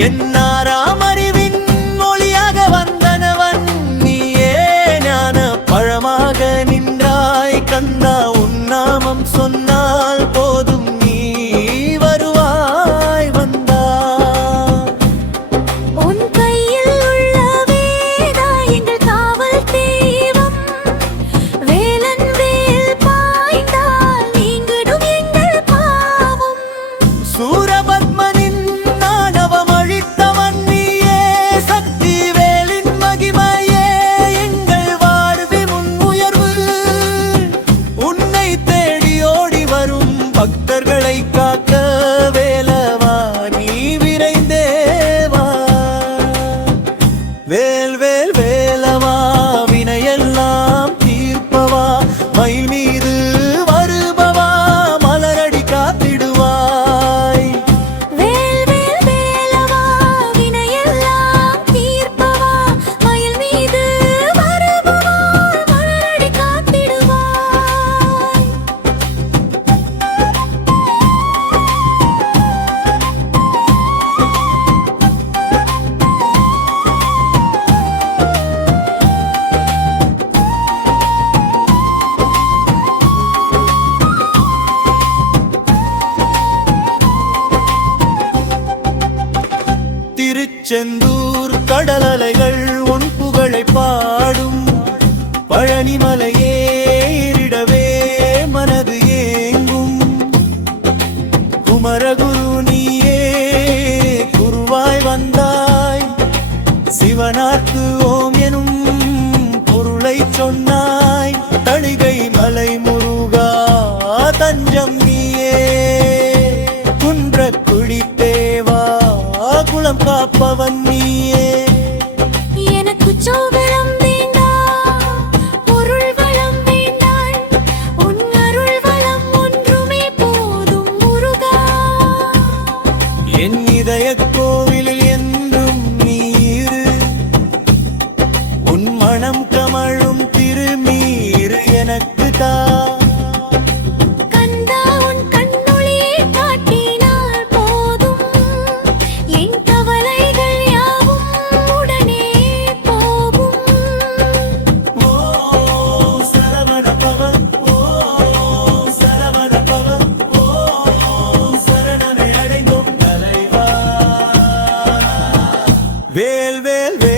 என்னாராம் அறிவின் மொழியாக வந்தனவன்? நீயே ஞான பழமாக நின்றாய்? கந்தா உன்னாமம் சொன்ன திருச்செந்தூர் கடல் அலைகள் உன் புகழை பாடும். பழனிமலையே ஏறிடவே மனது ஏங்கும். குமரகுரு நீயே குருவாய் வந்தாய். சிவனார்க்கு ஓம் எனும் பொருளை சொன்ன காப்பவன் நீயே. எனக்கு சோக Vel, vel, vel.